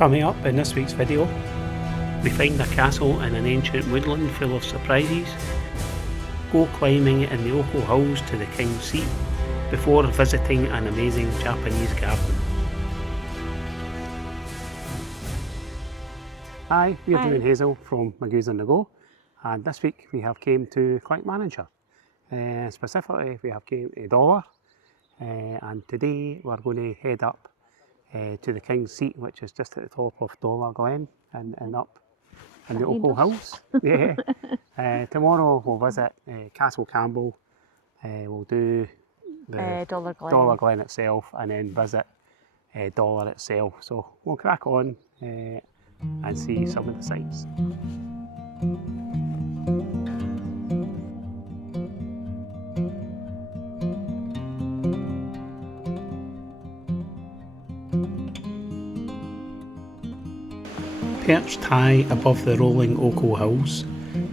Coming up in this week's video, we find a castle in an ancient woodland full of surprises, go climbing in the Ochil Hills to the King's Seat before visiting an amazing Japanese garden. Hi, we're doing Hazel from McGoo's on the Go, and this week we have came to Clackmannanshire. Specifically we have came to Dollar, and today we're going to head up to the King's Seat, which is just at the top of Dollar Glen and up in the Ochil Hills. Yeah. Tomorrow we'll visit Castle Campbell, we'll do the Dollar Glen itself and then visit Dollar itself. So we'll crack on and see some of the sights. Perched high above the rolling Ochil Hills,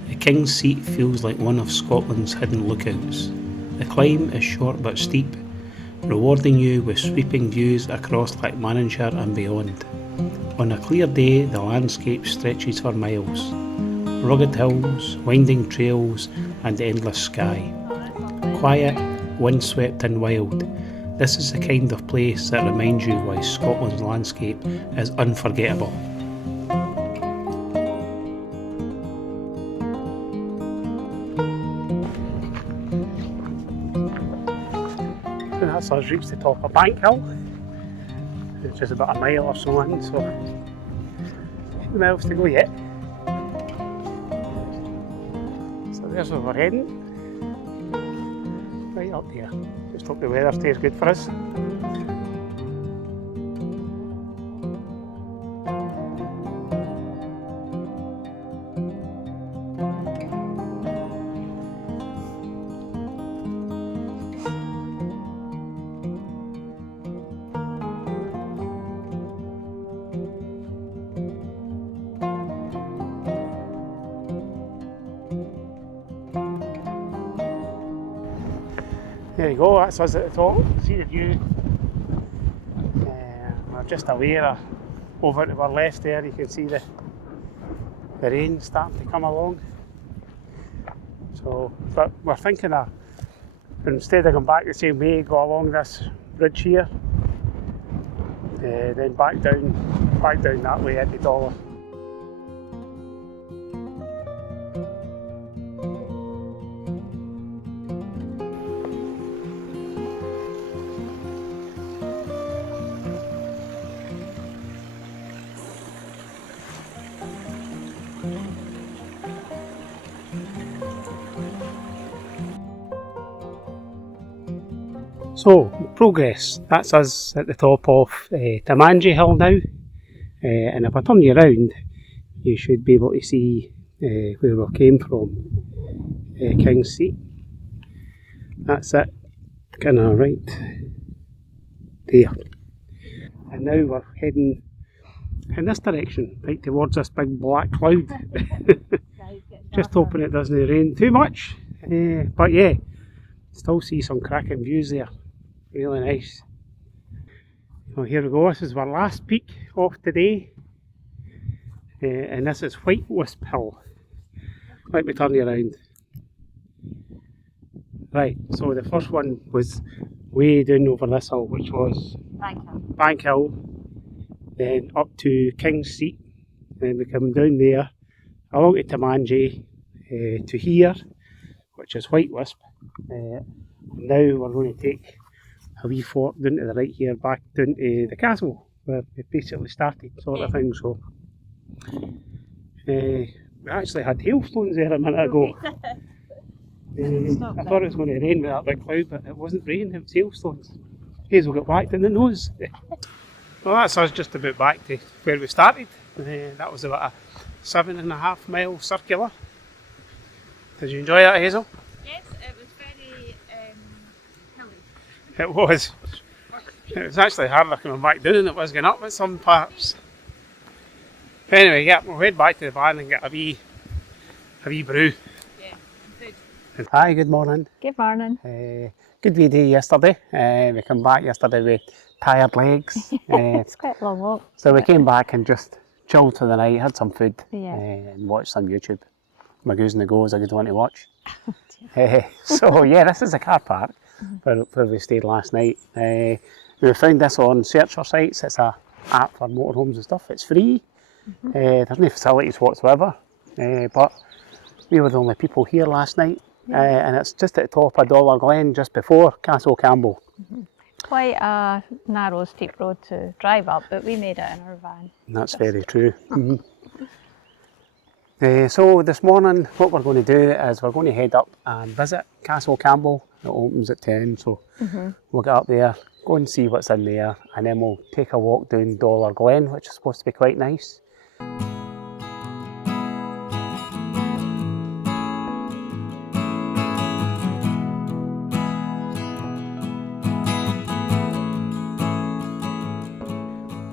the King's Seat feels like one of Scotland's hidden lookouts. The climb is short but steep, rewarding you with sweeping views across Clackmannanshire and beyond. On a clear day, the landscape stretches for miles. Rugged hills, winding trails and endless sky. Quiet, windswept and wild, this is the kind of place that reminds you why Scotland's landscape is unforgettable. And that's us reached the top of Bank Hill, which is about a mile or so in, so a few miles to go yet. So there's where we're heading, right up there. Just hope the weather stays good for us. There you go, that's us at the top. See the view. We're just aware over to our left there, you can see the rain starting to come along. So, but we're thinking of, instead of going back the same way, go along this bridge here, then back down that way at the Dollar. So, progress, that's us at the top of Tomangie Hill now, and if I turn you around you should be able to see where we came from, King's Seat. That's it, kind of right there. And now we're heading in this direction, right towards this big black cloud. Just hoping it doesn't rain too much, but yeah, still see some cracking views there. Really nice. Well, here we go, this is our last peak of today, and this is Wisp Hill. Let me turn you around. Right, so the first one was way down over this hill, which was Bank Hill, then up to King's Seat, then we come down there, along to Tomangie, to here, which is Wisp. Now we're going to take a wee fork down to the right here, back down to the castle where we basically started, sort of thing. So we actually had hailstones there a minute ago. I thought it was going to rain with that big cloud, but it wasn't raining, it was hailstones. Hazel got whacked in the nose. Well, that's us just about back to where we started. That was about a 7.5 mile circular. Did you enjoy that, Hazel? Yes, it was very hilly. It was. It was actually harder coming back down than it was going up at some parts. Anyway, yeah, we'll head back to the van and get a wee brew. Yeah, and food. Hi, good morning. Good morning. Good wee day yesterday. We come back yesterday with tired legs. It's quite a long walk. So we came back and just chilled for the night, had some food, Yeah. and watched some YouTube. McGoo's and the Go is a good one to watch. So yeah, this is a car park where we stayed last night. We found this on Search for Sites. It's a app for motorhomes and stuff. It's free. There's no facilities whatsoever, but we were the only people here last night, and it's just at the top of Dollar Glen, just before Castle Campbell. Quite a narrow, steep road to drive up, but we made it in our van. That's very true. So this morning, what we're going to do is we're going to head up and visit Castle Campbell. It opens at 10, so we'll get up there, go and see what's in there, and then we'll take a walk down Dollar Glen, which is supposed to be quite nice.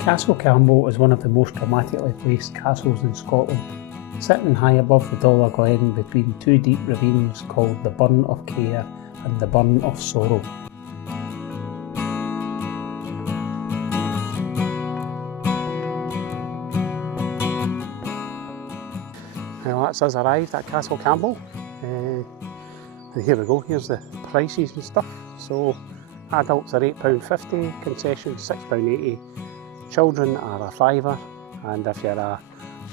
Castle Campbell is one of the most dramatically placed castles in Scotland, sitting high above the Dollar Glen between two deep ravines called the Burn of Care and the Burn of Sorrow. Well, that's us arrived at Castle Campbell, and here we go, here's the prices and stuff. So adults are £8.50, concessions £6.80, children are a fiver, and if you're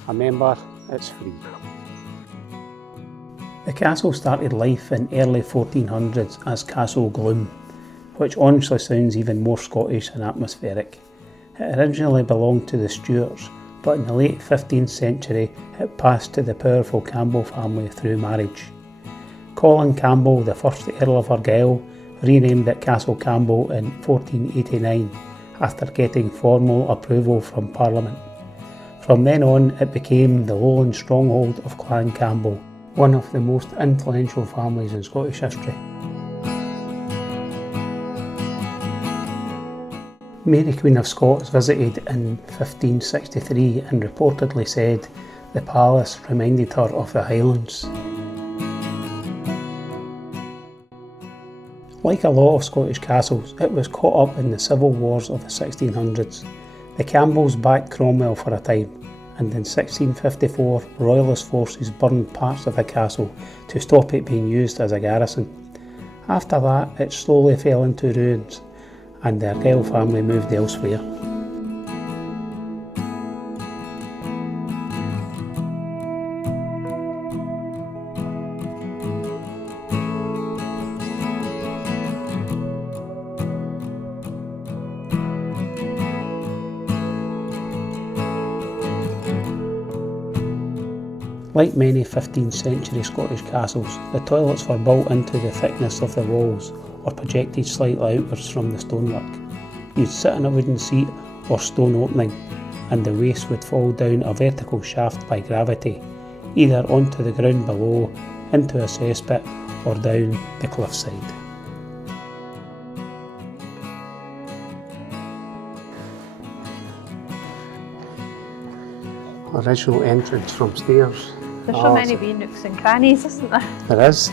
a member, it's free. The castle started life in early 1400s as Castle Gloom, which honestly sounds even more Scottish and atmospheric. It originally belonged to the Stuarts, but in the late 15th century it passed to the powerful Campbell family through marriage. Colin Campbell, the first Earl of Argyll, renamed it Castle Campbell in 1489 after getting formal approval from Parliament. From then on it became the lowland stronghold of Clan Campbell, one of the most influential families in Scottish history. Mary Queen of Scots visited in 1563 and reportedly said the palace reminded her of the Highlands. Like a lot of Scottish castles, it was caught up in the civil wars of the 1600s. The Campbells backed Cromwell for a time, and in 1654 Royalist forces burned parts of the castle to stop it being used as a garrison. After that it slowly fell into ruins, and the Argyll family moved elsewhere. Like many 15th century Scottish castles, the toilets were built into the thickness of the walls or projected slightly outwards from the stonework. You'd sit in a wooden seat or stone opening, and the waste would fall down a vertical shaft by gravity, either onto the ground below, into a cesspit, or down the cliffside. Original entrance from stairs. There's so many wee nooks and crannies, isn't there? There is.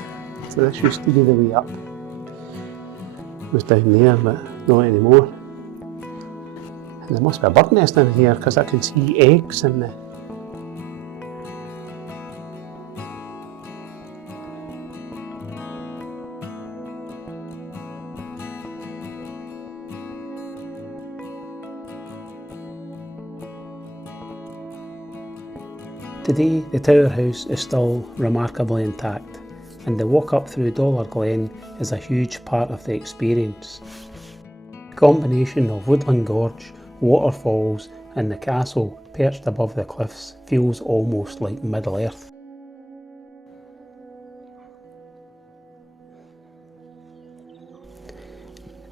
So this used to be the way up. It was down there, but not anymore. And there must be a bird nest in here because I can see eggs in the... Today, the Tower House is still remarkably intact, and the walk up through Dollar Glen is a huge part of the experience. The combination of woodland gorge, waterfalls, and the castle perched above the cliffs feels almost like Middle Earth.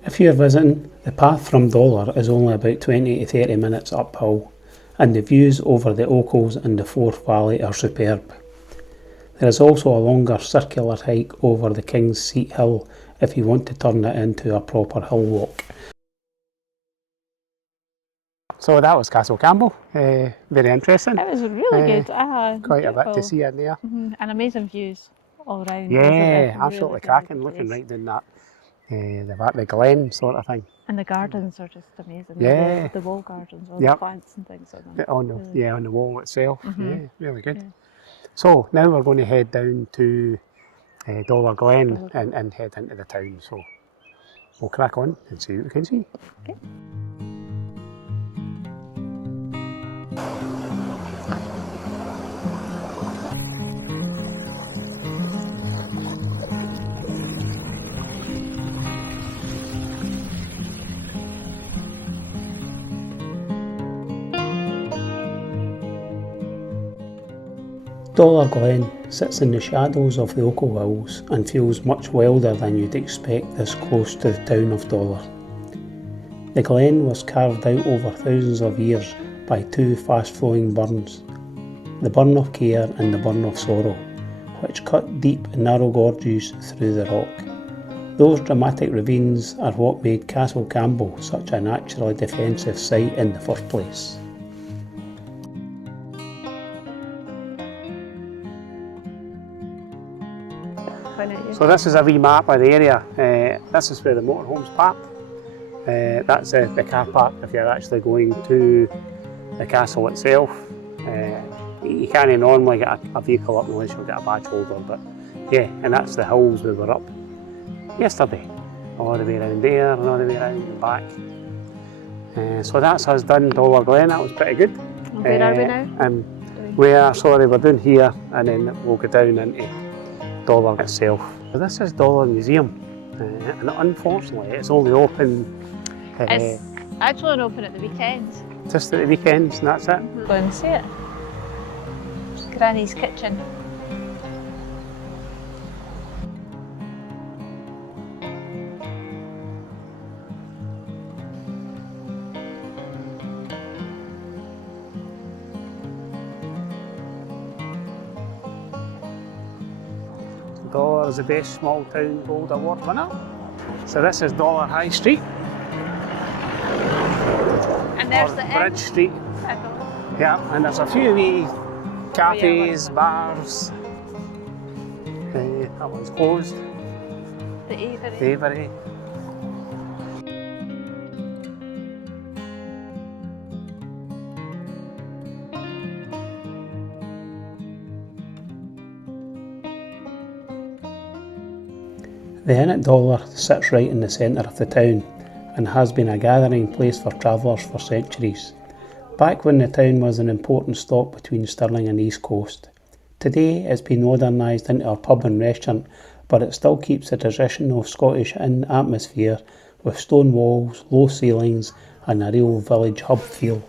If you're visiting, the path from Dollar is only about 20 to 30 minutes uphill, and the views over the Ochils and the Forth Valley are superb. There is also a longer circular hike over the King's Seat Hill if you want to turn it into a proper hill walk. So that was Castle Campbell, very interesting. It was really good. Quite a bit to see in there. And amazing views all round. Yeah, Really absolutely cracking, looking right down that they've at the Glen sort of thing. And the gardens are just amazing. Yeah. The wall gardens, all Yep. the plants and things on them. On the wall itself. Mhm. Yeah, really good. Yeah. So now we're going to head down to Dollar Glen Dollar Glen. and head into the town. So we'll crack on and see what we can see. Okay. Dollar Glen sits in the shadows of the Ochil Hills and feels much wilder than you'd expect this close to the town of Dollar. The glen was carved out over thousands of years by two fast-flowing burns, the burn of care and the burn of sorrow, which cut deep and narrow gorges through the rock. Those dramatic ravines are what made Castle Campbell such a naturally defensive site in the first place. So this is a wee map of the area. This is where the motorhome's parked. That's the car park if you're actually going to the castle itself. You can't normally get a vehicle up unless you get a badge holder, but yeah, and that's the hills we were up yesterday. All the way around there and all the way around and back. So that's us done Dollar Glen, that was pretty good. Where are we now? We're doing here and then we'll go down into Dollar itself. So this is Dollar Museum, and unfortunately it's only open It's actually open at the weekends. just at the weekends and that's it. Go and see it. Granny's kitchen. Dollar is the best small town gold award winner. So this is Dollar High Street, And there's or the Bridge Street. Yeah, and there's a few wee cafes, bars. That one's closed. The Avery. The Avery. The inn at Dollar sits right in the centre of the town and has been a gathering place for travellers for centuries, back when the town was an important stop between Stirling and East Coast. Today it's been modernised into a pub and restaurant, but it still keeps the traditional Scottish inn atmosphere with stone walls, low ceilings and a real village hub feel.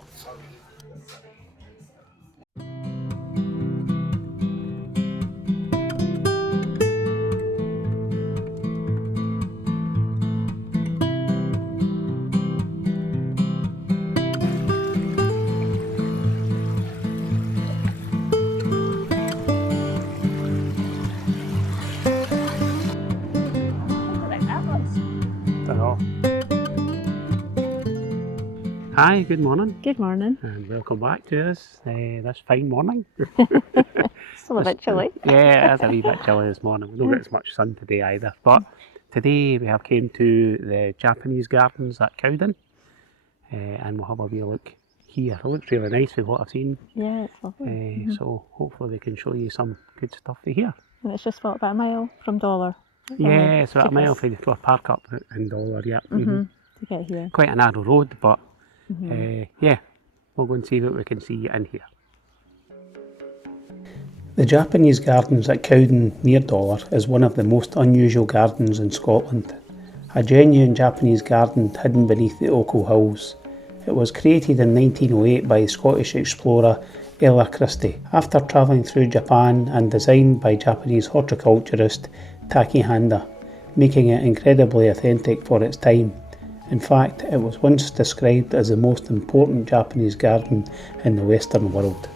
Hi, good morning Good morning. and welcome back to us this fine morning. Still a bit chilly. Yeah, it's a wee bit chilly this morning. We don't get as much sun today either, but today we have came to the Japanese Gardens at Cowden and we'll have a wee look here. It looks really nice with what I've seen, Yeah, it's lovely. so hopefully we can show you some good stuff for here. And it's just about a mile from Dollar. Yeah, so take a mile us. for the park up in Dollar, yeah. To get here. Quite a narrow road, but yeah, we'll go and see what we can see in here. The Japanese Gardens at Cowden near Dollar is one of the most unusual gardens in Scotland. A genuine Japanese garden hidden beneath the Ochil Hills. It was created in 1908 by Scottish explorer Ella Christie after travelling through Japan and designed by Japanese horticulturist Taki Handa, making it incredibly authentic for its time. In fact, it was once described as the most important Japanese garden in the Western world.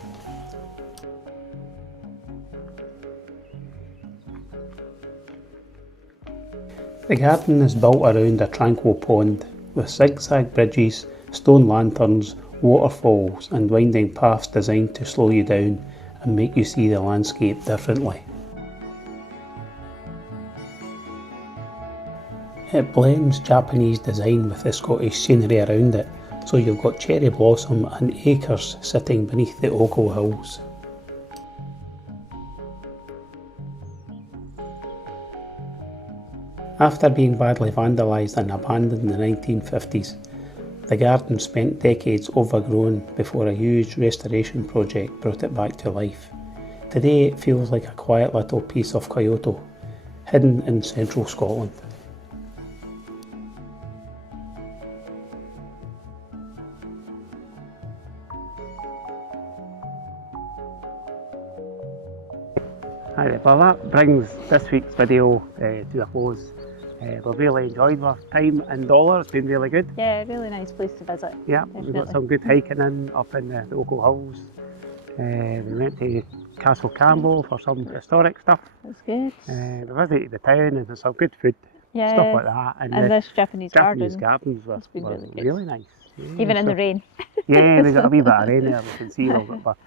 The garden is built around a tranquil pond, with zigzag bridges, stone lanterns, waterfalls and winding paths designed to slow you down and make you see the landscape differently. It blends Japanese design with the Scottish scenery around it, so you've got cherry blossom and acres sitting beneath the Ochil Hills. After being badly vandalised and abandoned in the 1950s, the garden spent decades overgrown before a huge restoration project brought it back to life. Today it feels like a quiet little piece of Kyoto, hidden in central Scotland. Right, well that brings this week's video to a close. We've really enjoyed our time in Dollar, it's been really good. Yeah, really nice place to visit. Yeah, we've got some good hiking in up in the Ochil Hills. We went to Castle Campbell for some historic stuff. That's good. We visited the town and there's some good food, Yeah. stuff like that. And this Japanese Japanese garden. gardens were been really good. really nice. Yeah, Even in the rain. Yeah, we got a wee bit of rain there, we can see we've got our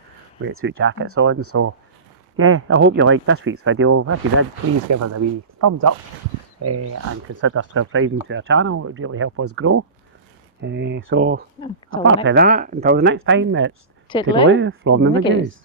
wetsuit jackets on. So yeah, I hope you liked this week's video. If you did, please give us a wee thumbs up and consider subscribing to our channel. It would really help us grow. So apart from that, until the next time, it's Toodaloo Toodaloo from the McGoo's. McGoo's.